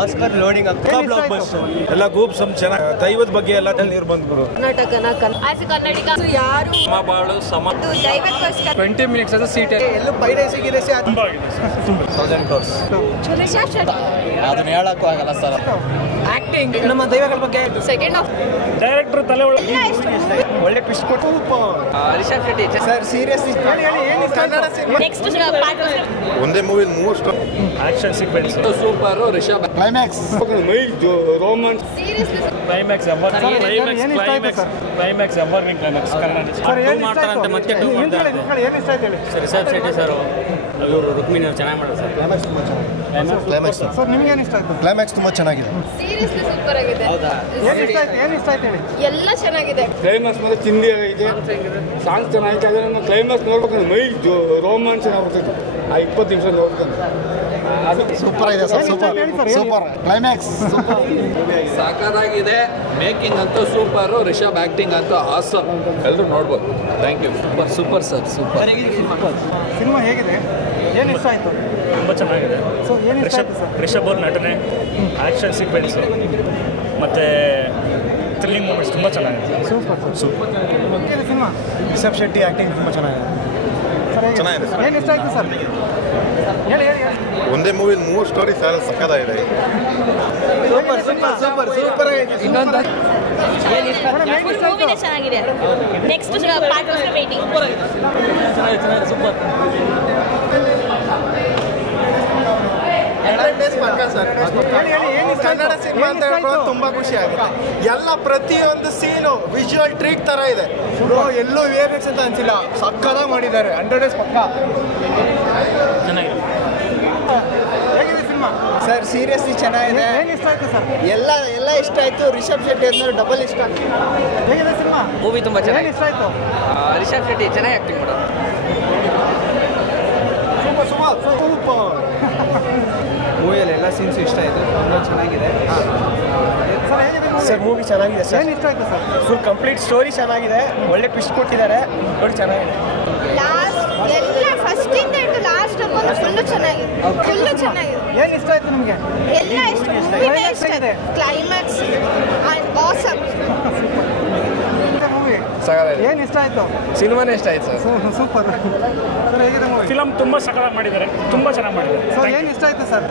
Oscar loading block buster ಎಲ್ಲ group ಚೆನ್ನಾಗಿ ದೈವದ ಬಗ್ಗೆ ಎಲ್ಲ ನೀರು ಬಂದ್ಬಿಡು ಕರ್ನಾಟಕ ಯಾರು ಬಾಳು ಸಮ ದೈವಕ್ಕೋಸ್ಕರ 20 ಮಿನಿಟ್ಸ್ ಅದು ಸೀಟ್ ಎಲ್ಲೂ ಪೈರಸಿ ತುಂಬಾ ಆಗಿದೆ ಸರ್ 1000 ಕ್ರೋರ್ಸ್ ಅದನ್ನ ಹೇಳಕ್ಕೂ ಆಗಲ್ಲ ಸರ್. ಆಕ್ಟಿಂಗ್ ನಮ್ಮ ದೈವಗಳ ಬಗ್ಗೆ ಸೆಕೆಂಡ್ ಆಫ್ ಡೈರೆಕ್ಟರ್ ತಲೆ ಒಳ್ಳೆ ಟ್ವಿಸ್ಟ್ ಕೊಟ್ಟು Rishab Shetty sir seriously Kannada cinema next ಒಂದೇ movie 3 story action sequence super Rishab climax romance climax ಎವರ್ನಿಂಗ್ ಕ್ಲೈಮ್ಯಾಕ್ಸ್ ಕನ್ನಡ ಮಾಡ್ತಾರಂತೆ ಮತ್ತೆ ಟೂ ಮಾಡ್ತಾರೆ. ರಿಷಬ್ ಶೆಟ್ಟಿ ಸರ್ ಇವರು ರುಕ್ಮಿಣಿ ಅವ್ರು ಚೆನ್ನಾಗಿ ಮಾಡೋದು ಸರ್. ಕ್ಲೈಮ್ಯಾಕ್ಸ್ ಸರ್ ನಿಮ್ಗೆ ಏನು ಇಷ್ಟ ಆಯ್ತು? ಕ್ಲೈಮ್ಯಾಕ್ಸ್ ತುಂಬಾ ಚೆನ್ನಾಗಿದೆ. ಸೀರಿಯಸ್ಲಿ ಸೂಪರ್ ಆಗಿದೆ. ಏನು ಇಷ್ಟ ಆಯ್ತು ಹೇಳಿ? ಎಲ್ಲ ಚೆನ್ನಾಗಿದೆ. ಕ್ಲೈಮ್ಯಾಕ್ಸ್ ಮೇಲೆ ಚಿಂದಿ ಆಗೈತೆ, ಸಾಂಗ್ಸ್ ಚೆನ್ನಾಗಿದೆ. ಅದನ್ನು ಕ್ಲೈಮ್ಯಾಕ್ಸ್ ನೋಡ್ಬೇಕಂದ್ರೆ ಮೈ ರೋಮಾಂಚ ಆಗ್ಬಿಡ್ತೈತೆ. ಆ 20 ನಿಮಿಷ ನೋಡ್ಕೊಂಡು ಅದು ಸೂಪರ್ ಆಗಿದೆ ಸರ್. ಸೂಪರ್ ಕ್ಲೈಮ್ಯಾಕ್ಸ್ ಸಾಕಾಗಿದೆ. ಮೇಕಿಂಗ್ ಅಂತೂ ಸೂಪರು, ರಿಷಬ್ ಆಕ್ಟಿಂಗ್ ಅಂತೂ ಆಸಮ್. ಎಲ್ಲರೂ ನೋಡ್ಬೋದು. Thank you. Super sir, super. Cinema ಹೇಗಿದೆ? ಏನು ಇಷ್ಟ ಆಯ್ತು? ತುಂಬ ಚೆನ್ನಾಗಿದೆ. ಸೊ ಏನು ಇಷ್ಟ ಆಯ್ತು ಸರ್? ರಿಷಬ್ ಅವ್ರ ನಟನೆ, ಆಕ್ಷನ್ ಸೀಕ್ವೆನ್ಸ್ ಮತ್ತು ಥ್ರಿಲ್ಲಿಂಗ್ ಮೂಮೆಂಟ್ಸ್ ತುಂಬ ಚೆನ್ನಾಗಿದೆ. ಸೂಪರ್ ಹೇಗಿದೆ ಸಿನಿಮಾ? ರಿಷಬ್ ಶೆಟ್ಟಿ ಆಕ್ಟಿಂಗ್ ತುಂಬಾ ಚೆನ್ನಾಗಿದೆ. ಚೆನ್ನಾಗಿದೆ ಸರ್. ಏನು ಇಷ್ಟ ಆಯ್ತು ಸರ್? ಹೇಳಿ ಒಂದೇ ಮೂವಿ 3 ಸ್ಟೋರಿ ಸಕ್ಕತ್ತಾಗಿದೆ. ಸೂಪರ್ ಇನ್ನೊಂದು ಮೂವಿನೇ ಚೆನ್ನಾಗಿದೆ. Next part waiting. ಚೆನ್ನಾಗಿದೆ ಸೂಪರ್. ಕನ್ನಡ ಸಿನಿಮಾ ಅಂತ ಹೇಳ್ಕೊಂಡು ತುಂಬಾ ಖುಷಿ ಆಗುತ್ತೆ. ಎಲ್ಲ ಪ್ರತಿಯೊಂದು ಸೀನು ವಿಜುವಲ್ ಟ್ರೀಟ್ ತರ ಇದೆ. ಎಲ್ಲೂ ವೇರಿಯೇಟ್ಸ್ ಅಂತ ಅನ್ಸಿಲ್ಲ. ಸಕ್ಕತ್ತಾಗಿ ಮಾಡಿದ್ದಾರೆ. 100 ಪಕ್ಕ. ಚೆನ್ನಾಗಿದೆ. ಹೇಗಿದೆ ಸಿನಿಮಾ? ಸರ್ ಸೀರಿಯಸ್ಲಿ ಚೆನ್ನಾಗಿದೆ. ಏನು ಇಷ್ಟ ಆಯ್ತು ಸರ್? ಎಲ್ಲ ಇಷ್ಟ ಆಯ್ತು. ರಿಷಬ್ ಶೆಟ್ಟಿ ಅಂದ್ರೆ ಡಬಲ್ ಇಷ್ಟ. ಹೇಗಿದೆ ಸಿನಿಮಾ? ಮೂವಿ ತುಂಬ ಏನು ಚೆನ್ನಾಗಿದೆ. ಇಷ್ಟ ಆಯ್ತು? ರಿಷಬ್ ಶೆಟ್ಟಿ ಚೆನ್ನಾಗಿ ಆಕ್ಟಿಂಗ್ ಮಾಡೋದು. ಸೂಪರ್ ಮೂವಿಯಲ್ಲಿ ಎಲ್ಲ ಸೀನ್ಸ್ ಇಷ್ಟ ಆಯಿತು. ತುಂಬ ಚೆನ್ನಾಗಿದೆ. ಸರ್ ಹೇಗಿದೆ ಸರ್ ಮೂವಿ ಚೆನ್ನಾಗಿದೆ ಸರ್. ಏನು ಇಷ್ಟ ಆಯ್ತು ಸರ್? ಫುಲ್ ಕಂಪ್ಲೀಟ್ ಸ್ಟೋರಿ ಚೆನ್ನಾಗಿದೆ. ಒಳ್ಳೆ ಟ್ವಿಸ್ಟ್ ಕೊಟ್ಟಿದ್ದಾರೆ. ನೋಡಿ ಚೆನ್ನಾಗಿದೆ. ಲಾಸ್ಟ್ ಎಲ್ಲ ಫಸ್ಟ್ ಇಂದ ಹಿಡಿದು ಲಾಸ್ಟ್ ತನಕ ಫುಲ್ಲು ಚೆನ್ನಾಗಿದೆ. ಏನು ಇಷ್ಟ ಆಯ್ತು ನಿಮಗೆ? ಎಲ್ಲ ಇಷ್ಟ. ಮೂವಿನೇ ಇಷ್ಟ ಇದೆ. Climax awesome. ಮೂವಿ ಏನು ಇಷ್ಟ ಆಯ್ತು? ಸಿನಿಮಾನೇ ಇಷ್ಟ ಆಯ್ತು ಸರ್. ಸೂಪರ್ ಸರ್ ಹೇಗಿದೆ ಮೂವಿ? ಫಿಲಮ್ ತುಂಬ ಸಕ್ಕತ್ತಾಗಿ ಮಾಡಿದ್ದಾರೆ, ತುಂಬ ಚೆನ್ನಾಗಿ ಮಾಡಿದ್ದಾರೆ. ಸರ್ ಏನು ಇಷ್ಟ ಆಯ್ತು ಸರ್?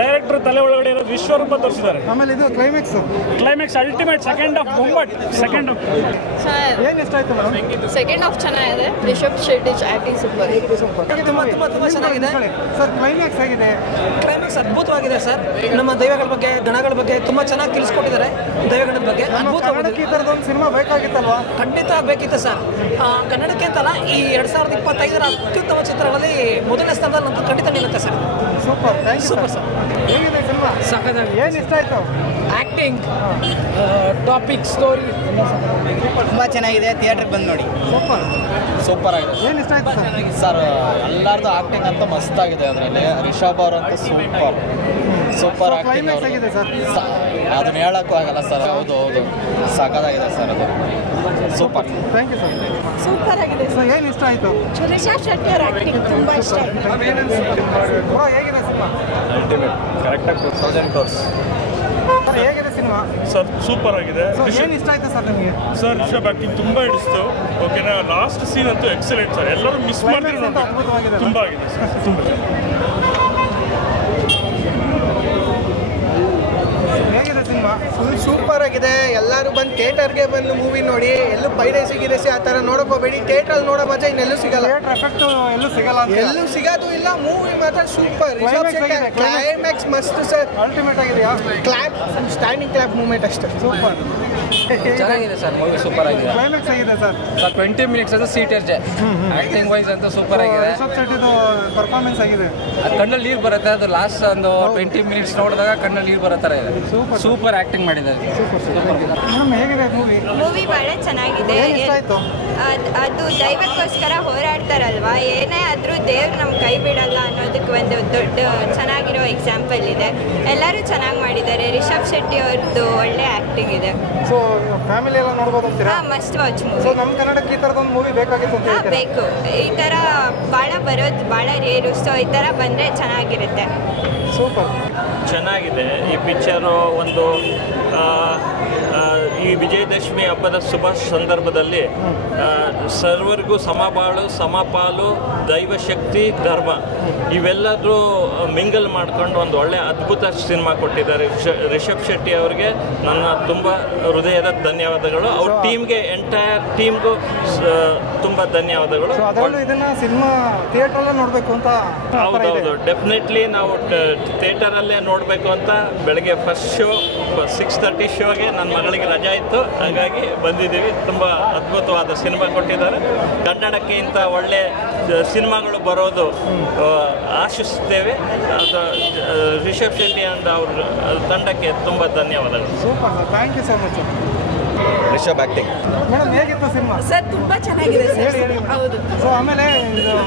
ಡೈರೆಕ್ಟರ್ ತಲೆ ಒಳಗಡೆ ಇರೋದು ವಿಶ್ವರೂಪ ತೋರಿಸಿದ್ದಾರೆ. ಆಮೇಲೆ ಇದು ಕ್ಲೈಮ್ಯಾಕ್ಸ್ ಅಲ್ಟಿಮೇಟ್ ಸೆಕೆಂಡ್ ಆಫ್ ಬೊಂಬಟ್. ಸೆಕೆಂಡ್ ಆಫ್ ಏನು ಇಷ್ಟ ಆಯ್ತು ಮೇಡಮ್? ಸೆಕೆಂಡ್ ಆಫ್ ಚೆನ್ನಾಗಿದೆ. Rishab Shetty acting super. ತುಂಬ ಚೆನ್ನಾಗಿದೆ ಸರ್. ಕ್ಲೈಮ್ಯಾಕ್ಸ್ ಹೇಗಿದೆ? ಕ್ಲೈಮ್ಯಾಕ್ಸ್ ಅದ್ಭುತವಾಗಿದೆ ಸರ್. ನಮ್ಮ ದೈವಗಳ ಬಗ್ಗೆ, ಗಣಗಳ ಬಗ್ಗೆ ತುಂಬ ಚೆನ್ನಾಗಿ ತಿಳಿಸ್ಕೊಟ್ಟಿದ್ದಾರೆ. ದೈವಗಳ ಬಗ್ಗೆ ಕನ್ನಡಕ್ಕೆ ಈ ಥರದೊಂದು ಸಿನಿಮಾ ಬೇಕಾಗಿತ್ತಲ್ವಾ? ಖಂಡಿತ ಬೇಕಿತ್ತು ಸರ್. ಕನ್ನಡಕ್ಕೆ ಅಂತಲ್ಲ, ಈ 2025ರ ಅತ್ಯುತ್ತಮ ಚಿತ್ರಗಳಲ್ಲಿ ಮೊದಲನೇ ಸ್ಥಾನದಲ್ಲಿ ನಂತರ ಖಂಡಿತ ನಿಲ್ಲುತ್ತೆ ಸರ್. Super super sir. ಹೇಗಿದೆ ಸಿನಿಮಾ? ಸಖತ್ತಾಗಿ ಏನು ಇಷ್ಟ ಆಯ್ತು? ಆಕ್ಟಿಂಗ್, ಟಾಪಿಕ್, ಸ್ಟೋರಿ ತುಂಬ ಚೆನ್ನಾಗಿದೆ. ಥಿಯೇಟ್ರಿಗೆ ಬಂದು ನೋಡಿ. ಸೂಪರ್ ಆಗಿದೆ ಏನು ಇಷ್ಟ ಆಯ್ತು ಸರ್? ಸರ್. ಎಲ್ಲರದು ಆಕ್ಟಿಂಗ್ ಅಂತ ಮಸ್ತಾಗಿದೆ. ಅದರಲ್ಲಿ ರಿಷಬ್ ಅವರಂತೂ ಸೂಪರ್ ಆಕ್ಟಿಂಗ್. ಕ್ಲೈಮ್ಯಾಕ್ಸ್ ಹೇಗಿದೆ ಸರ್? ಅದನ್ನ ಹೇಳಕ್ಕೂ ಆಗಲ್ಲ ಸರ್. ಹೌದು ಸಾಕಾಗಿದೆ ಸರ್. ಅದು super. Thank you sir. Super ಆಗಿದೆ. ಸರ್ ಏನು ಇಷ್ಟ ಆಯ್ತು? ರಿಷಬ್ ಶೆಟ್ಟಿ ಅವರ ಆಕ್ಟಿಂಗ್ ತುಂಬ ಇಷ್ಟ ಆಯ್ತು. ಹೇಗಿದೆ ಸಿನಿಮಾ? ಅಲ್ಟಿಮೇಟ್ ಕರೆಕ್ಟಾಗಿ 1000 ಕ್ರೋರ್ಸ್. ಸರ್ ಹೇಗಿದೆ ಸಿನಿಮಾ? ಸರ್ ಸೂಪರ್ ಆಗಿದೆ. ಏನು ಇಷ್ಟ ಆಯ್ತು ಸರ್ ನಿಮಗೆ? ಸರ್ ರಿಷಬ್ ಆಕ್ಟಿಂಗ್ ತುಂಬ ಹಿಡಿಸ್ತು. ಓಕೆನಾ? ಲಾಸ್ಟ್ ಸೀನ್ ಅಂತೂ ಎಕ್ಸಲೆಂಟ್ ಸರ್. ಎಲ್ಲರೂ ಮಿಸ್ ಮಾಡಿದ್ರೆ ನೋಡಿ. ಅದ್ಭುತವಾಗಿದೆ. ತುಂಬ ಆಗಿದೆ ಸರ್. ತುಂಬ ಹೇಗಿದೆ ಸಿನಿಮಾ? ಫುಲ್ ಸೂಪರ್ ಆಗಿದೆ. ಎಲ್ಲರೂ ಬಂದು ಥಿಯೇಟರ್ಗೆ ಬಂದು ಮೂವಿ ನೋಡಿ. ಎಲ್ಲೂ ಪೈರಸಿ ಆ ಥರ ನೋಡೋಕೋಬೇಡಿ. ಥಿಯೇಟ್ರಲ್ಲಿ ನೋಡೋ ಮಜಾ ಇನ್ನೆಲ್ಲೂ ಸಿಗಲ್ಲ. ಥಿಯೇಟರ್ ಎಫೆಕ್ಟ್ ಎಲ್ಲೂ ಸಿಗಲ್ಲ ಅಂತ. ಎಲ್ಲೂ ಸಿಗೋದು ಇಲ್ಲ. ಮೂವಿ ಮಾತ್ರ ಸೂಪರ್. ಕ್ಲೈಮ್ಯಾಕ್ಸ್ ಮಸ್ತ್ ಸರ್. ಅಲ್ಟಿಮೇಟ್ ಆಗಿದೆಯಾ? ಕ್ಲಾಪ್, ಸ್ಟ್ಯಾಂಡಿಂಗ್ ಕ್ಲಾಪ್ ಮೂಮೆಂಟ್ ಅಷ್ಟೇ. ಸೂಪರ್. ಚೆನ್ನಾಗಿದೆ ಸರ್. ಮೂವಿ ಸೂಪರ್ ಆಗಿದೆ. ಕ್ಲೈಮ್ಯಾಕ್ಸ್ ಆಗಿದೆ ಸರ್. 20 ಮಿನಿಟ್ಸ್ ಅದು ಸೀಟ್ ಅಷ್ಟೇ. ಆಕ್ಟಿಂಗ್ ವೈಸ್ ಅಂತೂ ಸೂಪರ್ ಆಗಿದೆ. ರಿಷಬ್ ಶೆಟ್ಟಿದು ಪರ್ಫಾರ್ಮೆನ್ಸ್ ಆಗಿದೆ. ಕಣ್ಣಲ್ಲಿ ನೀರು ಬರುತ್ತೆ. ಅದು ಲಾಸ್ಟ್ ಒಂದು 20 ಮಿನಿಟ್ಸ್ ನೋಡಿದಾಗ ಕಣ್ಣಲ್ಲಿ ನೀರು ಬರೋ ಥರ ಇದೆ. ಸೂಪರ್ ಆಕ್ಟಿಂಗ್ ಮಾಡಿದ್ದಾರೆ. ಮೇಡಮ್ ಹೇಗಿದೆ ಮೂವಿ? ಮೂವಿ ಬಹಳ ಚೆನ್ನಾಗಿದೆ. ಏನು ಇಷ್ಟ ಆಯ್ತು? ಅದು ದೈವಕ್ಕೋಸ್ಕರ ಹೋರಾಡ್ತಾರಲ್ವಾ, ಏನೇ ಆದರೂ ದೇವ್ರು ನಮ್ಮ ಕೈ ಬಿಡಲ್ಲ ಅನ್ನೋದಕ್ಕೆ ಒಂದು ದೊಡ್ಡ ಚೆನ್ನಾಗಿರೋ ಎಕ್ಸಾಂಪಲ್ ಇದೆ. ಎಲ್ಲರೂ ಚೆನ್ನಾಗಿ ಮಾಡಿದ್ದಾರೆ. ರಿಷಬ್ ಶೆಟ್ಟಿ ಅವ್ರದ್ದು ಒಳ್ಳೆ ಆ್ಯಕ್ಟಿಂಗ್ ಇದೆ. ಸೊ ಫ್ಯಾಮಿಲಿ ಎಲ್ಲ ನೋಡ್ಬೋದು ಅಂತೀರಾ? ಹಾಂ, ಮಸ್ಟ್ ವಾಚ್ ಮೂವಿ. ಸೊ ನಮ್ಮ ಕನ್ನಡಕ್ಕೆ ಈ ಥರದೊಂದು ಮೂವಿ ಬೇಕಾಗಿತ್ತು ಅಂತ ಹೇಳ್ತೀರಾ? ಬೇಕು. ಈ ಥರ ಭಾಳ ಬರೋದು ಭಾಳ ರೇರು. ಸೊ ಈ ಥರ ಬಂದರೆ ಚೆನ್ನಾಗಿರುತ್ತೆ. ಸೂಪರ್. ಚೆನ್ನಾಗಿದೆ ಈ ಪಿಕ್ಚರು. ಒಂದು ಈ ವಿಜಯದಶಮಿ ಹಬ್ಬದ ಶುಭ ಸಂದರ್ಭದಲ್ಲಿ ಸರ್ವರಿಗೂ ಸಮಬಾಳು ಸಮಪಾಲು ದೈವಶಕ್ತಿ ಧರ್ಮ ಇವೆಲ್ಲರೂ ಮಿಂಗಲ್ ಮಾಡ್ಕೊಂಡು ಒಂದು ಒಳ್ಳೆ ಅದ್ಭುತ ಸಿನಿಮಾ ಕೊಟ್ಟಿದ್ದಾರೆ. ರಿಷಬ್ ಶೆಟ್ಟಿ ಅವರಿಗೆ ನನ್ನ ತುಂಬ ಹೃದಯದ ಧನ್ಯವಾದಗಳು. ಅವ್ರ ಟೀಮ್ಗೆ ಎಂಟೈರ್ ಟೀಮ್ಗೂ ತುಂಬ ಧನ್ಯವಾದಗಳು. ಇದನ್ನ ಸಿನಿಮಾ ಥಿಯೇಟ್ರಲ್ಲೇ ನೋಡಬೇಕು ಅಂತ. ಹೌದೌದು, ಡೆಫಿನೆಟ್ಲಿ ನಾವು ಥಿಯೇಟರಲ್ಲೇ ನೋಡಬೇಕು ಅಂತ ಬೆಳಗ್ಗೆ ಫಸ್ಟ್ ಶೋ 6:30 ಶೋಗೆ ನನ್ನ ಮಗಳಿಗೆ ರಜಾ ಇತ್ತು, ಹಾಗಾಗಿ ಬಂದಿದ್ದೀವಿ. ತುಂಬ ಅದ್ಭುತವಾದ ಸಿನಿಮಾ ಕೊಟ್ಟಿದ್ದಾರೆ. ಕನ್ನಡಕ್ಕೆ ಇಂಥ ಒಳ್ಳೆ ಸಿನಿಮಾಗಳು ಬರೋದು ಆಶಿಸುತ್ತೇವೆ. ಅದು ರಿಷಬ್ ಶೆಟ್ಟಿ ಅಂಡ್ ಅವ್ರ ತಂಡಕ್ಕೆ ತುಂಬ ಧನ್ಯವಾದಗಳು. Super, thank you so much. Rishab acting madam ಹೇಗಿತ್ತು ಸಿನಿಮಾ? ಸರ್ ತುಂಬ ಚೆನ್ನಾಗಿದೆ ಸರ್. ಹೌದು. ಸೊ ಆಮೇಲೆ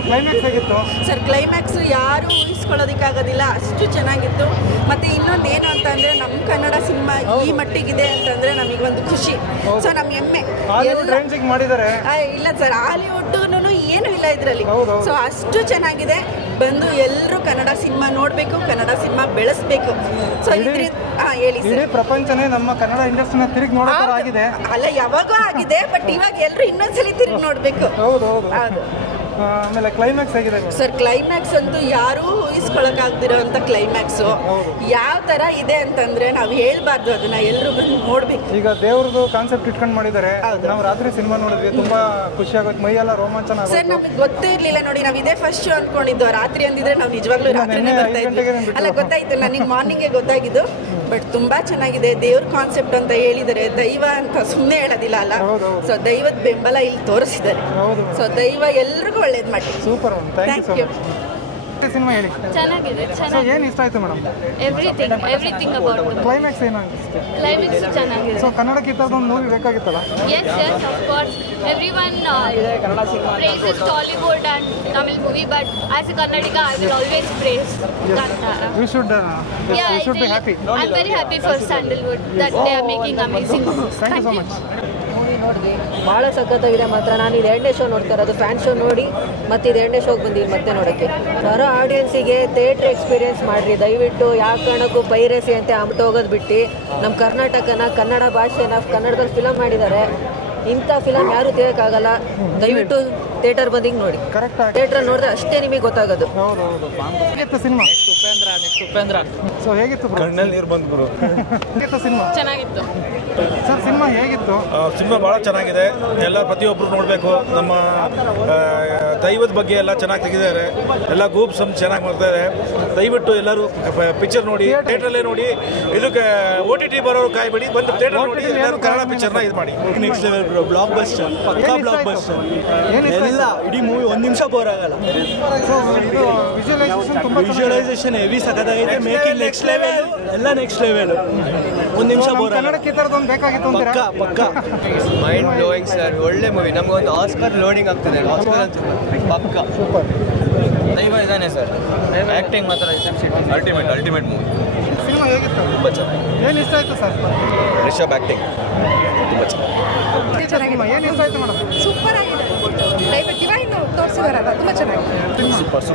ಕ್ಲೈಮ್ಯಾಕ್ಸ್ ಹೇಗಿತ್ತು ಸರ್? ಕ್ಲೈಮ್ಯಾಕ್ಸ್ ಯಾರು ಊಹಿಸ್ಕೊಳ್ಳೋದಕ್ಕಾಗೋದಿಲ್ಲ, ಅಷ್ಟು ಚೆನ್ನಾಗಿತ್ತು. ಮತ್ತು ಇನ್ನೊಂದೇನು ಅಂತಂದರೆ ನಮ್ಮ ಕನ್ನಡ ಸಿನಿಮಾ ಈ ಮಟ್ಟಿಗಿದೆ ಅಂತಂದರೆ ನಮಗೊಂದು ಖುಷಿ. ಸೊ ನಮ್ಮ ಹೆಮ್ಮೆ. ಮಾಡಿದ್ದಾರೆ. ಇಲ್ಲ ಸರ್, ಹಾಲಿವುಡ್ನು ಏನೂ ಇಲ್ಲ ಇದರಲ್ಲಿ. ಸೊ ಅಷ್ಟು ಚೆನ್ನಾಗಿದೆ. ಬಂದು ಎಲ್ಲರೂ ಕನ್ನಡ ಸಿನಿಮಾ ನೋಡಬೇಕು, ಕನ್ನಡ ಸಿನಿಮಾ ಬೆಳೆಸಬೇಕು. ಸೊ ಇದರಿಂದ ಹೇಳಿ ಸರ್. ಪ್ರಪಂಚನೇ ನಮ್ಮ ಕನ್ನಡ ಇಂಡಸ್ಟ್ರಿನ ತಿರುಗಿ ನೋಡೋ ಥರ ಆಗಿದೆ. ಅಲ್ಲ, ಯಾವಾಗೂ ಆಗಿದೆ, ಬಟ್ ಇವಾಗ ಎಲ್ಲರೂ ಇನ್ನೊಂದ್ಸಲಿ ತಿರುಗಿ ನೋಡಬೇಕು. ಹೌದು. ಆಮೇಲೆ ಕ್ಲೈಮ್ಯಾಕ್ಸ್ ಆಗಿದೆ ಸರ್. ಕ್ಲೈಮ್ಯಾಕ್ಸ್ ಅಂತೂ ಯಾರೂ ಊಹಿಸ್ಕೊಳಕ್ಕಾಗ್ದಿರೋಂಥ ಕ್ಲೈಮ್ಯಾಕ್ಸು ಯಾವ ಥರ ಇದೆ ಅಂತಂದ್ರೆ ನಾವು ಹೇಳ್ಬಾರ್ದು, ಅದನ್ನ ಎಲ್ಲರೂ ಬಂದು ನೋಡ್ಬೇಕು. ಈಗ ದೇವ್ರದ್ದು ಕಾನ್ಸೆಪ್ಟ್ ಇಟ್ಕೊಂಡು ಮಾಡಿದ್ದಾರೆ. ನಾವು ರಾತ್ರಿ ಸಿನಿಮಾ ನೋಡಿದ್ವಿ, ತುಂಬಾ ಖುಷಿ ಆಗೋದು, ಮೈಯೆಲ್ಲ ರೋಮಾಂಚನ. ಸರ್ ನಮಗೆ ಗೊತ್ತೇ ಇರಲಿಲ್ಲ ನೋಡಿ, ನಾವು ಇದೇ ಫಸ್ಟ್ ಶೋ ಅನ್ಕೊಂಡಿದ್ದು. ರಾತ್ರಿ ಅಂದಿದ್ರೆ ನಾವು ನಿಜವಾಗ್ಲೂ ರಾತ್ರಿನೇ ಬರ್ತಾ ಇದ್ವಿ. ಅಲ್ಲ, ಗೊತ್ತಾಯ್ತು ನನಗೆ, ಮಾರ್ನಿಂಗೇ ಗೊತ್ತಾಗಿದ್ದು. ಬಟ್ ತುಂಬಾ ಚೆನ್ನಾಗಿದೆ. ದೇವ್ರ ಕಾನ್ಸೆಪ್ಟ್ ಅಂತ ಹೇಳಿದ್ದಾರೆ, ದೈವ ಅಂತ ಸುಮ್ಮನೆ ಹೇಳೋದಿಲ್ಲ ಅಲ್ಲ. ಸೊ ದೈವದ ಬೆಂಬಲ ಇಲ್ಲಿ ತೋರಿಸಿದ್ದಾರೆ. ಸೊ ದೈವ ಎಲ್ರಿಗೂ ಒಳ್ಳೇದು ಮಾಡಿ. Super, thank you. ಸಿನಿಮಾ ಹೇಳಿ. ಚೆನ್ನಾಗಿದೆ. ಏನು ಇಷ್ಟ ಆಯ್ತು ಮೇಡಮ್? ಎವ್ರಿಥಿಂಗ್ ಅಬೌಟ್ ಕ್ಲೈಮ್ಯಾಕ್ಸ್ ಏನು ಅನಿಸುತ್ತೆ? ಕ್ಲೈಮ್ಯಾಕ್ಸ್ ಚೆನ್ನಾಗಿದೆ. ಸೊ ಕನ್ನಡಕ್ಕೆ ಒಂದು ಮೂವಿ ಬೇಕಾಗಿತ್ತಲ್ಲ? Yes, of course. Everyone praises Tollywood and Tamil movie, but as a Kannadiga I will always praise Kantara. You should be happy. I'm very happy for Sandalwood that they are making amazing movies. Thank you so much. ನೋಡಿದ್ವಿ, ಭಾಳ ಸಖತ್ತಾಗಿದೆ. ಮಾತ್ರ ನಾನು ಇದು 2ನೇ show ನೋಡ್ತಾ ಇರೋದು, fan show ನೋಡಿ ಮತ್ತು ಇದು 2ನೇ ಶೋಗೆ ಬಂದೀವಿ ಮತ್ತೆ ನೋಡೋಕ್ಕೆ. ಬರೋ ಆಡಿಯನ್ಸಿಗೆ ಥಿಯೇಟ್ರ್ ಎಕ್ಸ್ಪೀರಿಯೆನ್ಸ್ ಮಾಡಿರಿ ದಯವಿಟ್ಟು. ಯಾವ ಕಾರಣಕ್ಕೂ ಪೈರಸಿ ಅಂತ ಹೋಗೋದು ಬಿಟ್ಟು ನಮ್ಮ ಕರ್ನಾಟಕನ, ಕನ್ನಡ ಭಾಷೆನ ಕನ್ನಡದಲ್ಲಿ ಫಿಲಮ್ ಮಾಡಿದ್ದಾರೆ. ಇಂಥ ಫಿಲಮ್ ಯಾರು ತೆಗೋಕ್ಕಾಗಲ್ಲ. ದಯವಿಟ್ಟು ಥಿಯೇಟರ್ ಬಂದು ಹಿಂಗೆ ನೋಡಿ. ಥಿಯೇಟ್ರಲ್ಲಿ ನೋಡಿದ್ರೆ ಅಷ್ಟೇ ನಿಮಗೆ ಗೊತ್ತಾಗೋದು. ಸಿನಿಮಾ ಉಪೇಂದ್ರ. ಸೊ ಹೇಗಿತ್ತು? ಕಣ್ಣಲ್ಲಿ ನೀರು ಬಂದು ಗುರು. ಹೇಗಿತ್ತು ಸಿನಿಮಾ? ಚೆನ್ನಾಗಿತ್ತು ಸರ್. ಸಿನಿಮಾ ಹೇಗಿತ್ತು? ಸಿನಿಮಾ ಭಾಳ ಚೆನ್ನಾಗಿದೆ. ಎಲ್ಲ ಪ್ರತಿಯೊಬ್ಬರು ನೋಡಬೇಕು. ನಮ್ಮ ದೈವದ ಬಗ್ಗೆ ಎಲ್ಲ ಚೆನ್ನಾಗಿ ತೆಗೆದಿದ್ದಾರೆ. ಎಲ್ಲ ಗ್ರೂಪ್ಸ್ ಚೆನ್ನಾಗಿ ಮಾಡ್ತಾರೆ. ದಯವಿಟ್ಟು ಎಲ್ಲರೂ ಪಿಕ್ಚರ್ ನೋಡಿ, ಥಿಯೇಟ್ರಲ್ಲೇ ನೋಡಿ. ಇದಕ್ಕೆ OTT ಬರೋರು ಕಾಯ್ಬೇಡಿ, ಬಂದು ಥಿಯೇಟರ್ ನೋಡಿ ಎಲ್ಲರೂ ಕನ್ನಡ ಪಿಕ್ಚರ್ನ ಇದು ಮಾಡಿ. ನೆಕ್ಸ್ಟ್ ಲೆವೆಲ್ ಬ್ಲಾಕ್ ಬಸ್ಟರ್, ಪಕ್ಕಾ ಬ್ಲಾಕ್ ಬಸ್ಟರ್. ಎಲ್ಲ ಇಡೀ ಮೂವಿ 1 ನಿಮಿಷ ಬೋರ್ ಆಗಲ್ಲ. ವಿಜುವಲೈಸೇಷನ್ ಹೆವಿ ಸಖತ್ತಾಗಿದೆ. ಮೇಕಿಂಗ್ ನೆಕ್ಸ್ಟ್ ಲೆವೆಲ್, ಎಲ್ಲ ನೆಕ್ಸ್ಟ್ ಲೆವೆಲ್. 1 ನಿಮಿಷ ಬೋರ್ ಆಗಲ್ಲ. ಪಕ್ಕ ಮೈಂಡ್ ಬ್ಲೋಯಿಂಗ್ ಸರ್. ಒಳ್ಳೆ ಮೂವಿ. ನಮಗೊಂದು ಆಸ್ಕರ್ ಲೋಡಿಂಗ್ ಆಗ್ತದೆ. ಆಸ್ಕರ್ ಅಂತ ಪಕ್ಕ ಸೂಪರ್. ದೈವ ಇದ್ದಾನೆ ಸರ್. ಆ್ಯಕ್ಟಿಂಗ್ ಮಾತ್ರ ಅಲ್ಟಿಮೇಟ್ ಮೂವಿ. ಸಿನಿಮಾ ಹೇಗಿತ್ತು? ತುಂಬ ಚೆನ್ನಾಗಿ. ಏನು ಇಷ್ಟ ಆಯ್ತು ಸರ್? ರಿಷಬ್ ಆ್ಯಕ್ಟಿಂಗ್ ತುಂಬ ಚೆನ್ನಾಗಿದೆ. ಏನು ಇಷ್ಟ ಆಯ್ತು ಮೇಡಮ್? ಸೂಪರ್ ಆಗಿದೆ. ದೈವ ಡಿವೈನ್ ತೋರಿಸಿದಾರಲ್ಲ, ತುಂಬ ಚೆನ್ನಾಗಿದೆ. ಸೂಪರ್.